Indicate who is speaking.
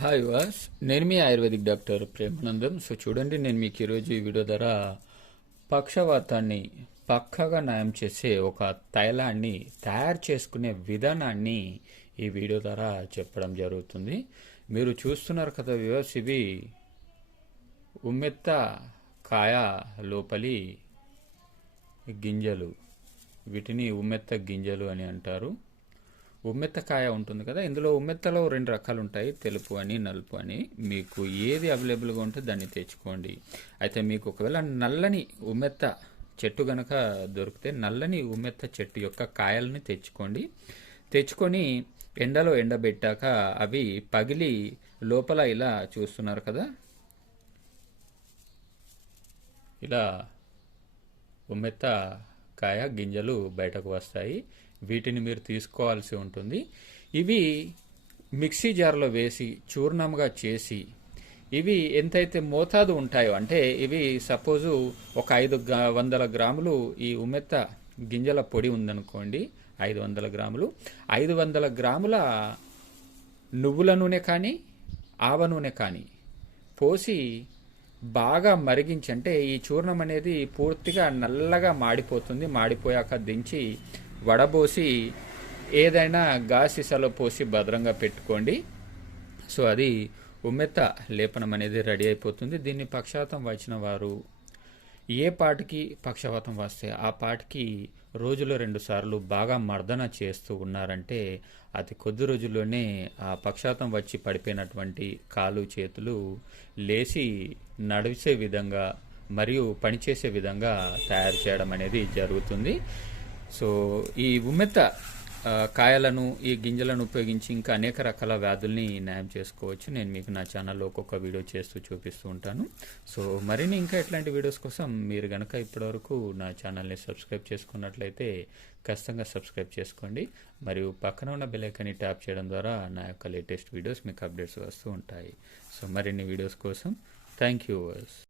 Speaker 1: Hi వాస్ నేను మీ ఆయుర్వేదిక్ డాక్టర్ ప్రేమానందం. సో చూడండి నేను మీకు ఈరోజు ఈ వీడియో ద్వారా పక్షవాతాన్ని పక్కగా నయం చేసే ఒక తైలాన్ని తయారు చేసుకునే విధానాన్ని ఈ వీడియో ద్వారా చెప్పడం జరుగుతుంది. మీరు చూస్తున్నారు కదా వ్యూవర్స్ ఇవి ఉమ్మెత్త కాయ లోపలి గింజలు. వీటిని ఉమ్మెత్త గింజలు అని అంటారు. ఉమ్మెత్తకాయ ఉంటుంది కదా ఇందులో ఉమ్మెత్తలో రెండు రకాలు ఉంటాయి తెలుపు అని నలుపు అని. మీకు ఏది అవైలబుల్గా ఉంటే దాన్ని తెచ్చుకోండి. అయితే మీకు ఒకవేళ నల్లని ఉమ్మెత్త చెట్టు కనుక దొరికితే నల్లని ఉమ్మెత్త చెట్టు యొక్క కాయల్ని తెచ్చుకోండి. తెచ్చుకొని ఎండలో ఎండబెట్టాక అవి పగిలి లోపల ఇలా చూస్తున్నారు కదా ఇలా ఉమ్మెత్త కాయ గింజలు బయటకు వస్తాయి. వీటిని మీరు తీసుకోవాల్సి ఉంటుంది. ఇవి మిక్సీ జార్లో వేసి చూర్ణంగా చేసి ఇవి ఎంతైతే మోతాదు ఉంటాయో అంటే ఇవి సపోజు ఒక ఐదు వందల గ్రాములు ఈ ఉమెత్త గింజల పొడి ఉందనుకోండి ఐదు వందల గ్రాములు. ఐదు వందల గ్రాముల నువ్వుల నూనె కానీ ఆవ నూనె కానీ పోసి బాగా మరిగించి అంటే ఈ చూర్ణం అనేది పూర్తిగా నల్లగా మాడిపోతుంది మాడిపోయాక దించి వడబోసి ఏదైనా గాసిసలో పోసి భద్రంగా పెట్టుకోండి. సో అది ఉమ్మెత్త లేపనం అనేది రెడీ అయిపోతుంది. దీన్ని పక్షాతం వచ్చిన వారు ఏ పాటికి పక్షవాతం వస్తే ఆ పాటికి రోజులో రెండు సార్లు బాగా మర్దన చేస్తూ ఉన్నారంటే అతి కొద్ది రోజుల్లోనే ఆ పక్షాతం వచ్చి పడిపోయినటువంటి కాలు చేతులు లేచి నడిచే విధంగా మరియు పనిచేసే విధంగా తయారు చేయడం అనేది జరుగుతుంది. సో ఈ ఉమ్మెత్త కాయలను ఈ గింజలను ఉపయోగించి ఇంకా అనేక రకాల వ్యాధుల్ని న్యాయం చేసుకోవచ్చు. నేను మీకు నా ఛానల్లో ఒక్కొక్క వీడియో చేస్తూ చూపిస్తూ ఉంటాను. సో మరిన్ని ఇంకా ఇట్లాంటి వీడియోస్ కోసం మీరు కనుక ఇప్పటివరకు నా ఛానల్ని సబ్స్క్రైబ్ చేసుకున్నట్లయితే ఖచ్చితంగా సబ్స్క్రైబ్ చేసుకోండి. మరియు పక్కన ఉన్న బెలైకన్ని ట్యాప్ చేయడం ద్వారా నా యొక్క లేటెస్ట్ వీడియోస్ మీకు అప్డేట్స్ వస్తూ ఉంటాయి. సో మరిన్ని వీడియోస్ కోసం థ్యాంక్ యూ